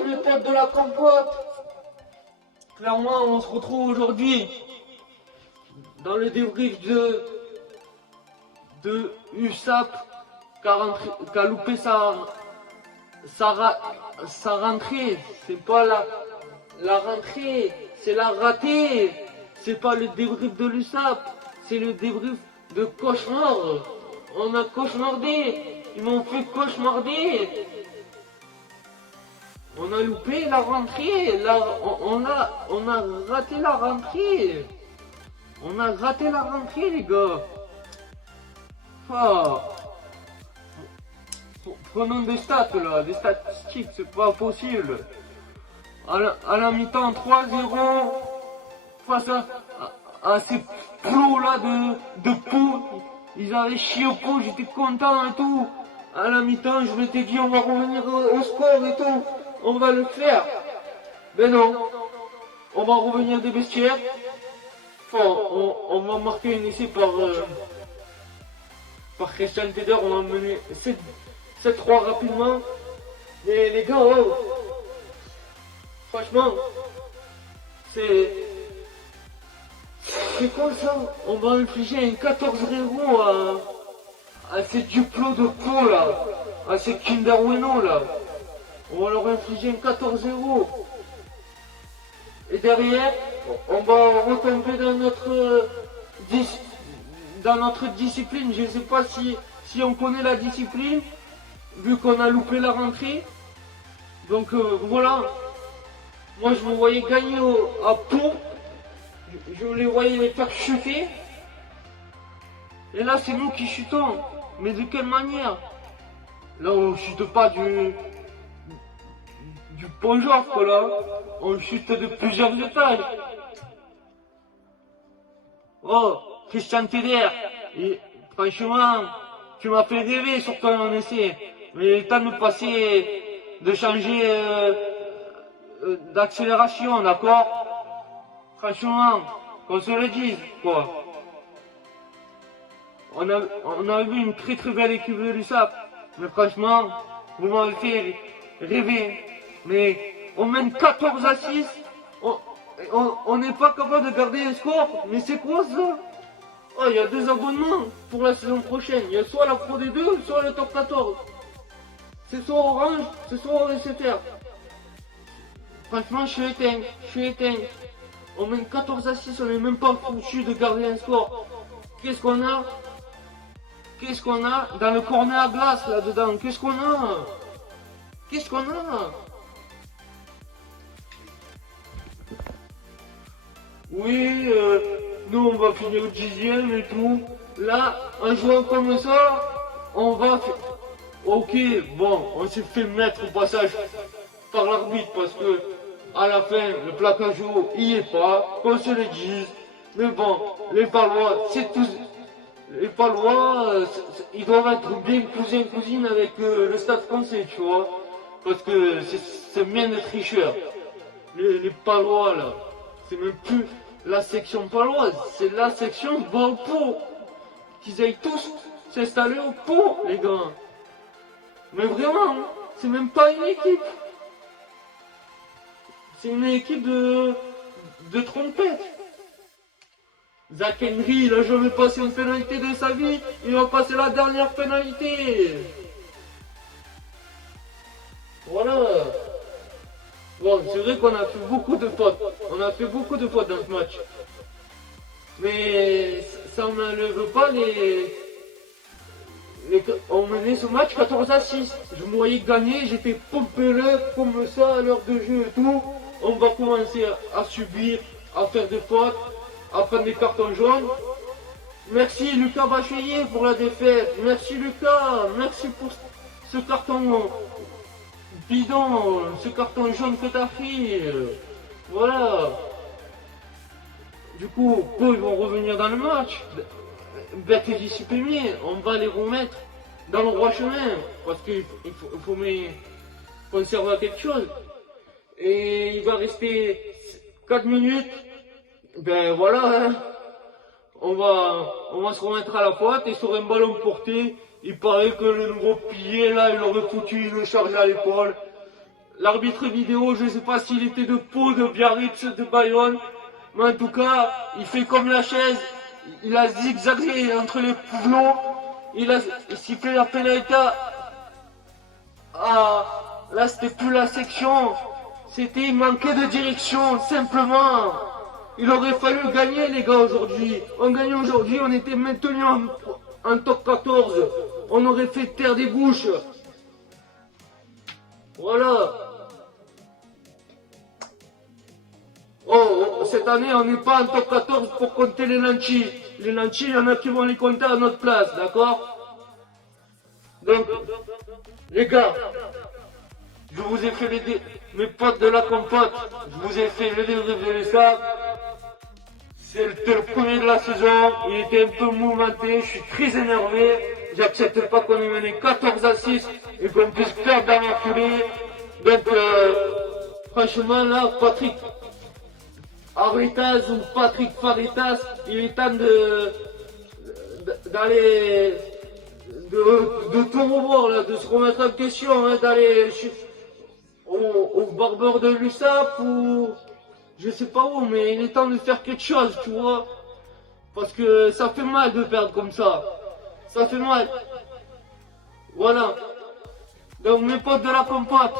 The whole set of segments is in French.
tous les potes de la compote. Clairement, on se retrouve aujourd'hui dans le débrief de USAP qui a loupé sa rentrée. C'est pas la rentrée, c'est la ratée. C'est pas le débrief de l'USAP, c'est le débrief de cauchemar. On a cauchemardé, ils m'ont fait cauchemarder. On a loupé la rentrée, on a raté la rentrée. On a raté la rentrée, les gars. Ah. Prenons des stats là, des statistiques, c'est pas possible. À la mi-temps 3-0 face à ces pros là de Pau. Ils avaient chié au pot, j'étais content et tout. À la mi-temps, je m'étais dit on va revenir au score et tout. On va le faire. Mais non. On va revenir des vestiaires. Enfin, on va marquer un essai par Christian Teder. On va mener 7-3 rapidement. Mais les gars, oh, franchement, c'est quoi ça? On va infliger un 14-0 à ces Duplo de Pau là, à ces Kinder Bueno là. On va leur infliger un 14-0. Et derrière, on va retomber dans notre discipline. Je ne sais pas si on connaît la discipline, vu qu'on a loupé la rentrée. Donc voilà. Moi je me voyais gagner à Pau. Je les voyais les faire chuter. Et là c'est nous qui chutons. Mais de quelle manière? Là on chute pas du bonjour quoi là. On chute de plusieurs étages. Oh, Christian Teder. Et franchement, tu m'as fait rêver sur ton essai. Mais il est temps de passer, de changer d'accélération, d'accord? Franchement, qu'on se le dise, quoi. On a vu une très très belle équipe de l'USAP. Mais franchement, vous m'avez fait rêver. Mais on mène 14-6. On n'est pas capable de garder un score. Mais c'est quoi ça? Oh, il y a 2 abonnements pour la saison prochaine. Il y a soit la Pro D2, soit le Top 14. C'est soit Orange, c'est soit SFR. Franchement, je suis éteint. On mène 14-6, on n'est même pas foutu de garder un score. Qu'est-ce qu'on a dans le corner à glace là-dedans? Qu'est-ce qu'on a? Oui, nous on va finir 10e et tout. Là, en jouant comme ça, on va... Ok, bon, on s'est fait mettre au passage par l'arbitre parce que à la fin, le plaquage haut, il est pas, qu'on se le dise. Mais bon, les Palois, c'est tous... Les Palois, ils doivent être bien cousins avec le Stade français, tu vois. Parce que c'est bien des tricheurs. Les Palois, là, c'est même plus la section paloise, c'est la section Pau. Qu'ils aillent tous s'installer au Pau, les gars. Mais vraiment, c'est même pas une équipe. C'est une équipe de trompettes. Zach Henry, il a jamais passé une pénalité de sa vie, il va passer la dernière pénalité. Voilà. Bon, c'est vrai qu'on a fait beaucoup de fautes. On a fait beaucoup de fautes dans ce match. Mais ça n'enlève pas on menait ce match 14-6. Je me voyais gagner, j'étais pompé comme ça à l'heure de jeu et tout. On va commencer à subir, à faire des fautes, à prendre des cartons jaunes. Merci Lucas Bachelier pour la défaite. Merci Lucas, merci pour ce carton bidon, ce carton jaune que t'as pris. Voilà. Du coup, ils vont revenir dans le match. Bête et discipliné, on va les remettre dans le droit chemin. Parce qu'il faut conserver quelque chose. Et il va rester 4 minutes. Ben voilà, hein. On va se remettre à la faute et sur un ballon porté, il paraît que le nouveau pilier là, il aurait foutu une charge à l'épaule. l'arbitre vidéo, je sais pas s'il était de Pau, de Biarritz, de Bayonne, mais en tout cas, il fait comme la chaise, il a zigzagué entre les plombs, il a sifflé la pénalité. Ah, là c'était plus la section, c'était, il manquait de direction, simplement. Il aurait fallu gagner les gars aujourd'hui. On gagnait aujourd'hui, on était maintenu en top 14. On aurait fait taire des bouches. Voilà. Oh, cette année, on n'est pas en top 14 pour compter les nantis. Les nantis, il y en a qui vont les compter à notre place, d'accord? Donc, les gars, je vous ai fait mes potes de la compote, je vous ai fait le débrief de l'USAP. C'était le premier de la saison, il était un peu mouvementé, je suis très énervé. J'accepte pas qu'on ait mené 14-6 et qu'on puisse perdre dans la foulée. Donc, franchement, là, Patrick Aritas ou Patrick Faritas, il est temps d'aller, de tout revoir, là, de se remettre en question, hein, d'aller au barbeur de l'USAP ou je sais pas où, mais il est temps de faire quelque chose, tu vois. Parce que ça fait mal de perdre comme ça. Ça fait mal. Voilà. Donc mes potes de la compote.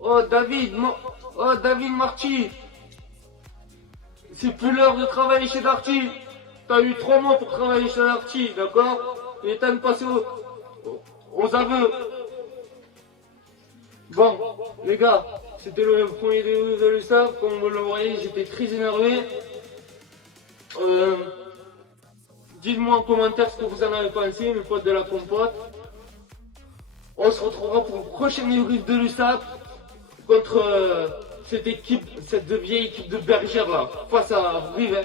Oh David Marty. C'est plus l'heure de travailler chez Darty. T'as eu 3 mois pour travailler chez Darty, d'accord? Il est temps de passer aux aveux. Bon, les gars, c'était le premier débrief de l'USAP. Comme vous le voyez, j'étais très énervé. Dites-moi en commentaire ce que vous en avez pensé, mes potes de la compote. On se retrouvera pour le prochain débrief de l'USAP contre cette vieille équipe de Bergère là, face à Brive.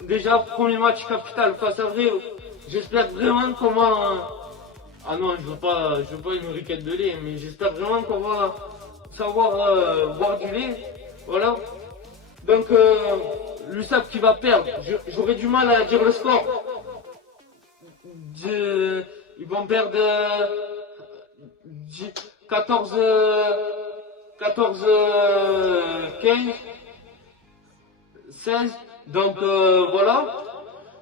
Déjà, premier match capital face à Brive. J'espère vraiment qu'on va... Ah non, je veux pas une riquette de lait, mais j'espère vraiment qu'on va savoir boire du lait. Voilà. Donc, l'USAP qui va perdre. J'aurais du mal à dire le score. Ils vont perdre 14, 15, 16. Donc, voilà.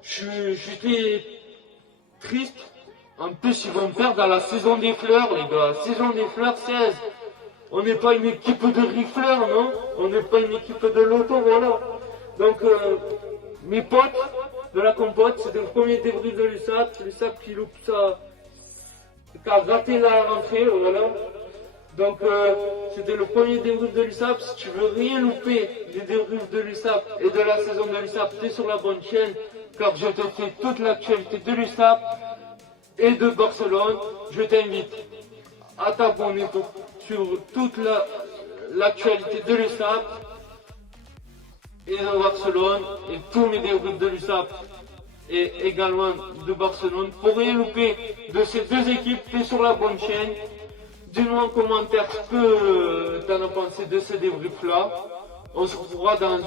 Je suis très triste. En plus, ils vont perdre dans la saison des fleurs, les gars. Saison des fleurs 16. On n'est pas une équipe de rifleurs, non? On n'est pas une équipe de loto, voilà. Donc, mes potes de la compote, c'était le premier débrief de l'USAP. L'USAP qui loupe ça, qui a raté la rentrée, voilà. Donc, c'était le premier débrief de l'USAP. Si tu veux rien louper des débriefs de l'USAP et de la saison de l'USAP, t'es sur la bonne chaîne, car je te fais toute l'actualité de l'USAP et de Barcelone. Je t'invite à t'abonner sur toute l'actualité de l'USAP et de Barcelone et tous mes débriefs de l'USAP et également de Barcelone. Pour rien louper de ces deux équipes, t'es sur la bonne chaîne. Dis-moi en commentaire ce que t'en as pensé de ces débriefs là. On se retrouvera dans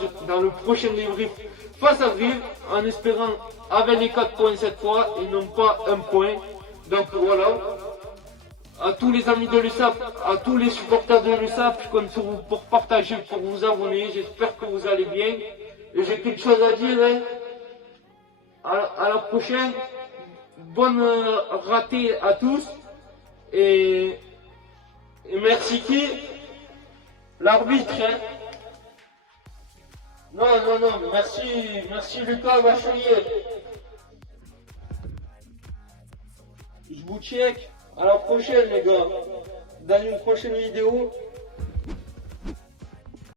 le prochain débrief face à Brive, en espérant avec les 4 points cette fois et non pas un point. Donc voilà. À tous les amis de l'USAP, à tous les supporters de l'USAP, je compte sur vous pour partager, pour vous abonner. J'espère que vous allez bien. Et j'ai quelque chose à dire. Hein. À la prochaine. Bonne ratée à tous. Et merci qui? L'arbitre. Hein. Non, merci Lucas Bachelier. Je vous check. À la prochaine les gars. Dans une prochaine vidéo.